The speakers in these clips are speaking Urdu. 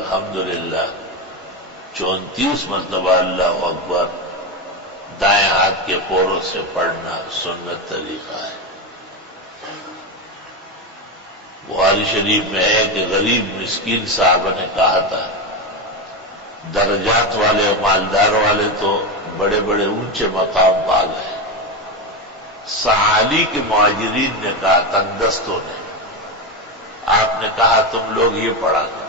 الحمدللہ 34 مرتبہ اللہ اکبر دائیں ہاتھ کے پوروں سے پڑھنا سنت طریقہ ہے۔ بخاری شریف میں ہے کہ غریب مسکین صحابہ نے کہا تھا، درجات والے اور مالدار والے تو بڑے بڑے اونچے مقام پا گئے، صحالی کے مہاجرین نے کہا، تندستوں نے، آپ نے کہا تم لوگ یہ پڑھا کرو۔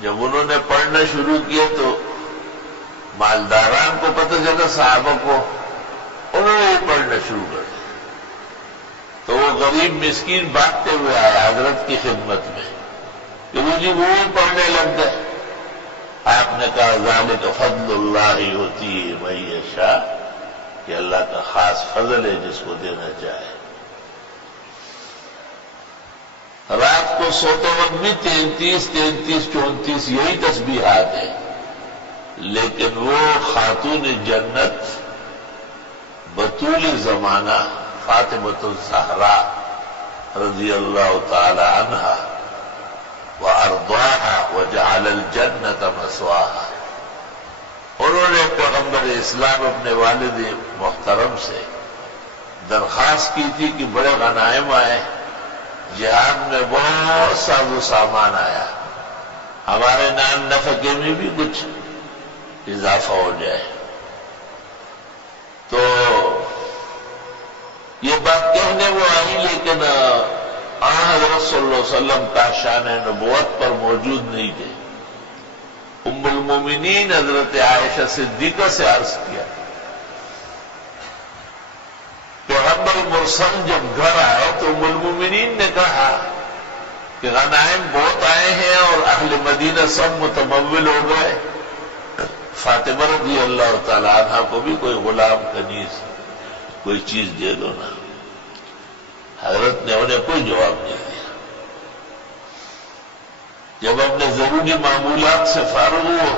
جب انہوں نے پڑھنا شروع کیا تو مالداران کو پتہ چلا، صحابہ کو، انہوں نے یہ پڑھنا شروع کر دیا۔ تو وہ غریب مسکین بھاگتے ہوئے آئے حضرت کی خدمت میں کہ وہ جی وہ پڑھنے لگ گئے۔ آپ نے کہا ذالک فضل اللہ یؤتیہ من یشاء، کہ اللہ کا خاص فضل ہے جس کو دینا چاہے۔ رات کو سوتے وقت بھی 33 34 یہی تسبیحات ہیں، لیکن وہ خاتون جنت بطول زمانہ فاطمۃ الزہرا رضی اللہ تعالی عنہا وارضاها وجعل الجنۃ مثواها، انہوں نے پیغمبر اسلام اپنے والد محترم سے درخواست کی تھی کہ بڑے غنائم آئے، جہاد میں بہت ساز و سامان آیا، ہمارے نان نفقے میں بھی کچھ اضافہ ہو جائے۔ تو یہ بات کہنے وہ آئی، لیکن حضرت صلی اللہ علیہ وسلم کا شان نبوت پر موجود نہیں تھے۔ ام المومنین حضرت عائشہ صدیقہ سے عرض کیا، پیغمبر مرسل جب گھر آئے تو ام المومنین نے کہا کہ غنائم بہت آئے ہیں اور اہل مدینہ سب متمول ہو گئے، فاطمہ رضی اللہ تعالی عنہ کو بھی کوئی غلام کنیز کوئی چیز دے دو نا۔ حضرت نے انہیں کوئی جواب نہیں دیا۔ جب اپنے ضروری معمولات سے فارغ ہوئے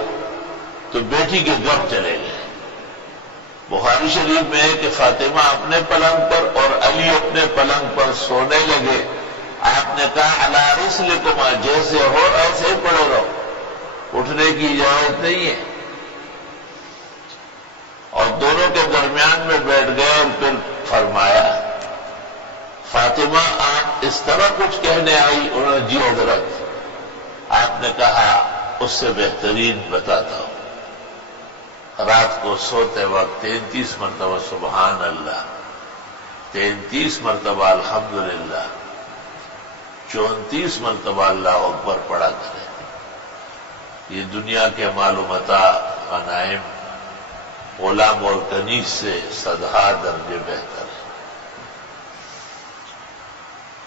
تو بیٹی کے گھر چلے گئے۔ بخاری شریف میں ہے کہ فاطمہ اپنے پلنگ پر اور علی اپنے پلنگ پر سونے لگے۔ آپ نے کہا علی رسلکما، جیسے ہو ایسے ہی پڑے رہو، اٹھنے کی اجازت نہیں ہے۔ اور دونوں کے درمیان میں بیٹھ گئے اور پھر فرمایا، فاطمہ آپ اس طرح کچھ کہنے آئی؟ انہوں نے جی حضرت۔ آپ نے کہا اس سے بہترین بتاتا ہوں، رات کو سوتے وقت 33 مرتبہ سبحان اللہ، 33 مرتبہ الحمدللہ، 34 مرتبہ اللہ اکبر پڑھا کرے۔ یہ دنیا کے مال و متاع، غنائم، غلام اور کنیز سے صدہا درجے بہتر ہے۔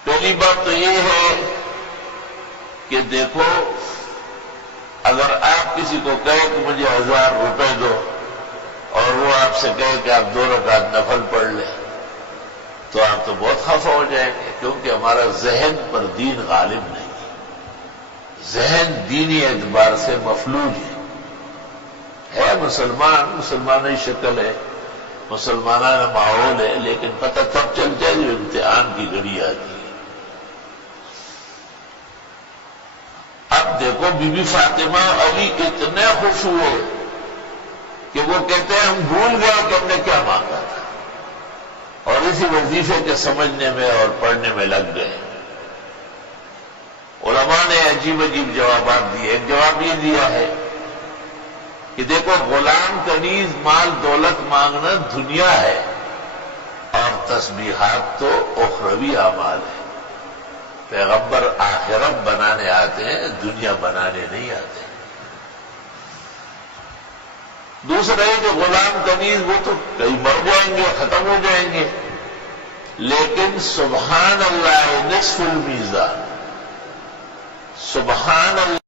پہلی بات تو یہ ہے کہ دیکھو، اگر آپ کسی کو کہیں کہ مجھے 1000 روپے دو اور وہ آپ سے کہے کہ آپ 2 رکعت نفل پڑھ لیں تو آپ تو بہت خفا ہو جائیں گے، کیونکہ ہمارا ذہن پر دین غالب نہیں ہے، ذہن دینی اعتبار سے مفلوج ہے مسلمانی شکل ہے، مسلمانانہ ماحول ہے، لیکن پتہ تب چلتا ہے جو امتحان کی گھڑی آتی ہے۔ اب دیکھو بی بی فاطمہ علی اتنے خوش ہوئے کہ وہ کہتے ہیں ہم بھول گئے کہ ہم نے کیا مانگا تھا، اور اسی وظیفے کے سمجھنے میں اور پڑھنے میں لگ گئے۔ علماء نے عجیب عجیب جوابات دیے۔ ایک جواب یہ دیا ہے کہ دیکھو، غلام کنیز مال دولت مانگنا دنیا ہے، اور تسبیحات تو اخروی اعمال ہے۔ پیغمبر آخرت بنانے آتے ہیں، دنیا بنانے نہیں آتے۔ دوسرا ہے کہ غلام کنیز وہ تو کئی مر جائیں گے، ختم ہو جائیں گے، لیکن سبحان اللہ نصف المیزان، سبحان اللہ